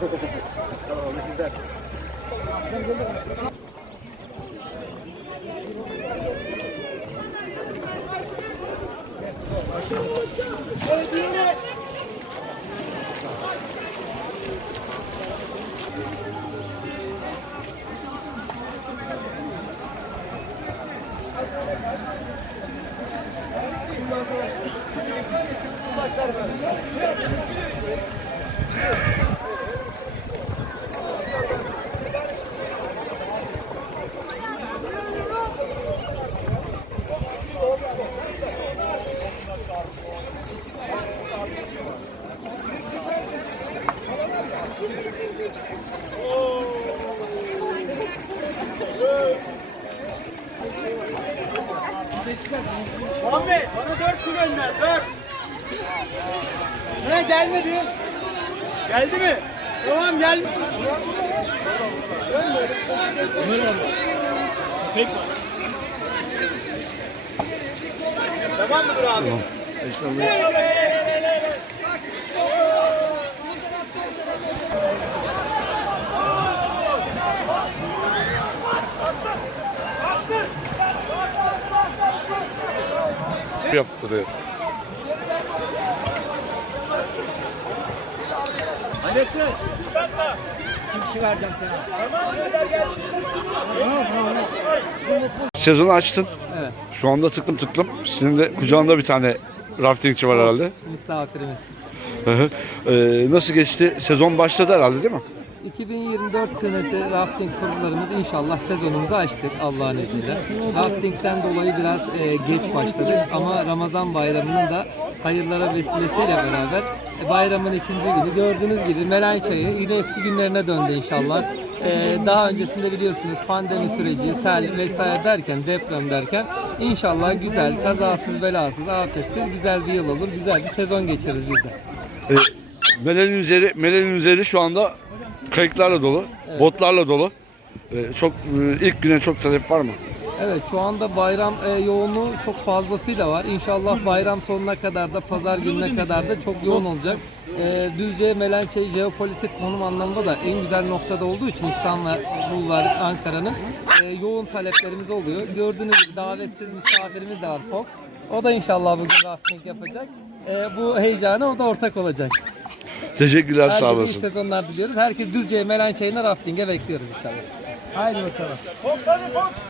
güzel. Muhammed bana dört su gönder dört. Ne gelmedi? Geldi mi? Tamam geldi. Pek var. Tamam mıdır abi? Yaptırıyor. Vereceğim sana? Sezonu açtın. Evet. Şu anda tıklım tıklım. Senin de kucağında bir tane raftingçi var herhalde. Misafirimiz. Ee, nasıl geçti? Sezon başladı herhalde değil mi? 2024 senesi rafting turlarımız inşallah sezonumuzu açtık Allah'ın izniyle. Raftingden dolayı biraz e, geç başladık ama Ramazan bayramının da hayırlara vesilesiyle beraber e, bayramın ikinci günü gördüğünüz gibi Melen Çayı yine eski günlerine döndü inşallah. E, daha öncesinde biliyorsunuz pandemi süreci, sel vesaire derken, deprem derken inşallah güzel, kazasız, belasız, afetsiz güzel bir yıl olur, güzel bir sezon geçiririz biz de. Ee, Melenin üzeri, Melenin üzeri şu anda kayıklarla dolu, botlarla dolu. Ee, çok e, ilk güne çok talep var mı? Evet şu anda bayram e, yoğunluğu çok fazlasıyla var. İnşallah bayram sonuna kadar da pazar gününe kadar da çok yoğun olacak. E, Düzce, Melençe jeopolitik konum anlamında da en güzel noktada olduğu için İstanbul'lar, Ankara'nın e, yoğun taleplerimiz oluyor. Gördüğünüz gibi davetsiz misafirimiz de var Fox. O da inşallah bugün rafting yapacak. E, bu heyecana o da ortak olacak. Teşekkürler sağ Herkese iyi olasın. sezonlar diliyoruz. Herkes Düzce'ye, Melençe'ye rafting'e bekliyoruz inşallah. Haydi bakalım.